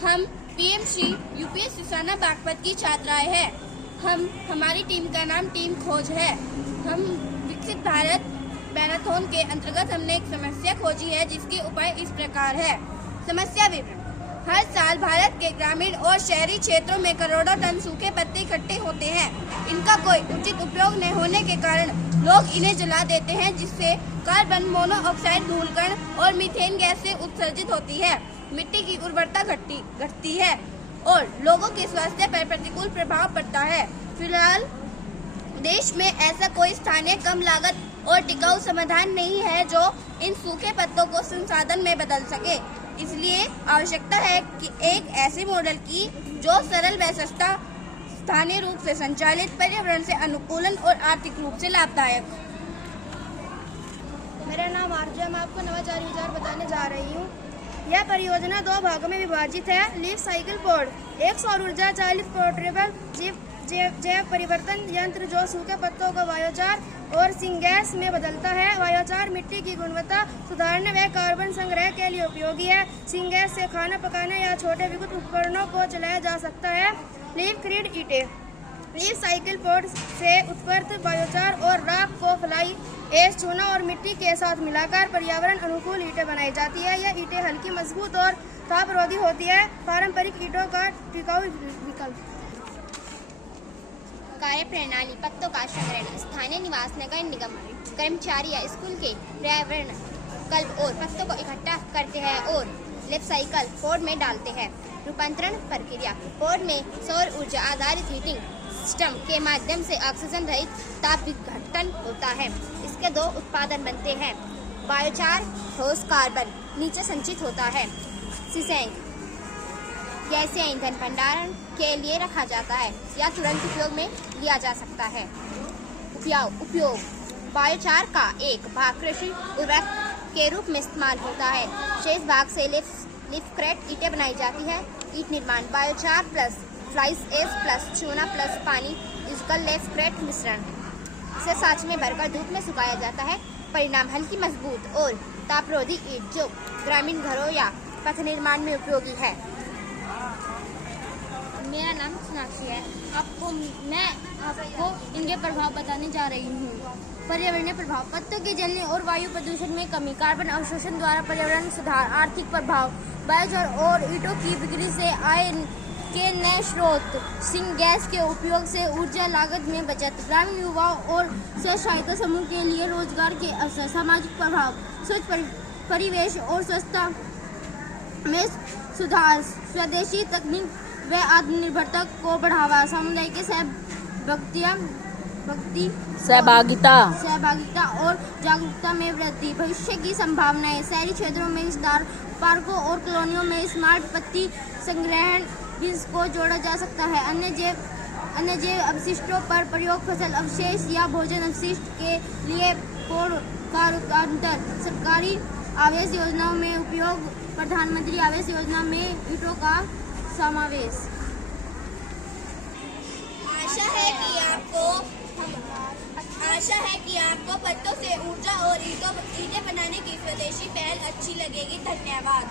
हम पीएमश्री यूपीएस सुसाना बागपत की छात्राएं हैं। हमारी टीम का नाम टीम खोज है। हम विकसित भारत मैराथन के अंतर्गत हमने एक समस्या खोजी है, जिसके उपाय इस प्रकार है। समस्या विवरण। हर साल भारत के ग्रामीण और शहरी क्षेत्रों में करोड़ों टन सूखे पत्ते इकट्ठे होते हैं। इनका कोई उचित उपयोग न होने के कारण लोग इन्हें जला देते हैं, जिससे कार्बन मोनोऑक्साइड, धूलकण और मीथेन गैस से उत्सर्जित होती है। मिट्टी की उर्वरता घटती है और लोगों के स्वास्थ्य पर प्रतिकूल प्रभाव पड़ता है। फिलहाल देश में ऐसा कोई स्थानीय, कम लागत और टिकाऊ समाधान नहीं है जो इन सूखे पत्तों को संसाधन में बदल सके। इसलिए आवश्यकता है कि एक ऐसे मॉडल की जो सरल व सस्ता, स्थानीय रूप से संचालित, पर्यावरण से अनुकूलन और आर्थिक रूप से लाभदायक। मेरा नाम आरजू है। मैं आपको नवाचारी विचार बताने जा रही हूँ। यह परियोजना 2 भागों में विभाजित है। लीफ साइकिल पोड, एक सौर ऊर्जा चालित पोर्टेबल जैव परिवर्तन यंत्र जो सूखे पत्तों को बायोचार और सिंगैस में बदलता है। बायोचार मिट्टी की गुणवत्ता सुधारने व कार्बन संग्रह के लिए उपयोगी है। सिंगैस से खाना पकाने या छोटे विद्युत उपकरणों को चलाया जा सकता है। लीफ ग्रिड ईंटें, लीफ साइकिल पोड से उत्पन्न बायोचार और राख को फ्लाई ऐश, चूना और मिट्टी के साथ मिलाकर पर्यावरण अनुकूल ईंटें बनाई जाती है। यह ईंटें हल्की, मजबूत और तापरोधी होती है। पारंपरिक ईंटों का टिकाऊ विकल्प। कार्य प्रणाली: पत्तों का संग्रहण। स्थानीय निवास, नगर निगम कर्मचारी या स्कूल के पर्यावरण कल्प और पत्तों को इकट्ठा करते हैं और लीफ साइकिल पोड में डालते हैं। रूपांतरण प्रक्रिया: पोड में सौर ऊर्जा आधारित हीटिंग सिस्टम के माध्यम से ऑक्सीजन रहित ताप विघटन होता है। इसके 2 उत्पादन बनते हैं। बायोचार, ठोस कार्बन नीचे संचित होता है। सीसेंक, गैसीय ईंधन भंडारण के लिए रखा जाता है या तुरंत उपयोग में लिया जा सकता है। उपयोग: बायोचार का एक भाग कृषि उर्वरक के रूप में इस्तेमाल होता है। शेष भाग से लीफ क्रेट ईंटें बनाई जाती है। ईंट निर्माण: बायोचार प्लस फ्लाइस एश प्लस चूना प्लस पानी इक्वल लीफ क्रेट मिश्रण। इसे साँच में भरकर धूप में सुखाया जाता है। परिणाम: हल्की, मजबूत और तापरोधी ईंट जो ग्रामीण घरों या पथ निर्माण में उपयोगी है। मेरा नाम सोनाक्षी है। मैं आपको इनके प्रभाव बताने जा रही हूँ। पर्यावरणीय प्रभाव: पत्तों के जलने और वायु प्रदूषण में कमी, कार्बन अवशोषण द्वारा पर्यावरण सुधार। आर्थिक प्रभाव: बायोचार और ईंटों की बिक्री से आय के नए स्रोत। सिंगैस के उपयोग से ऊर्जा लागत में बचत। ग्रामीण युवाओं और स्व सहायता समूह के लिए रोजगार के अवसर। सामाजिक प्रभाव: स्वच्छ परिवेश और स्वच्छता में सुधार। स्वदेशी तकनीक व आत्मनिर्भरता को बढ़ावा। सामुदायिक सहभागिता और जागरूकता में वृद्धि। भविष्य की संभावनाएं: शहरी क्षेत्रों में विस्तार। पार्कों और कॉलोनियों में स्मार्ट पत्ती संग्रहण को जोड़ा जा सकता है। अन्य जैव अपशिष्टों पर प्रयोग, फसल अवशेष या भोजन अपशिष्ट के लिए पोड का रूपांतर। सरकारी आवास योजनाओं में उपयोग। प्रधानमंत्री आवास योजना में ईंटों का समावेश। आशा है कि आपको पत्तों से ऊर्जा और ईंटें बनाने की स्वदेशी पहल अच्छी लगेगी। धन्यवाद।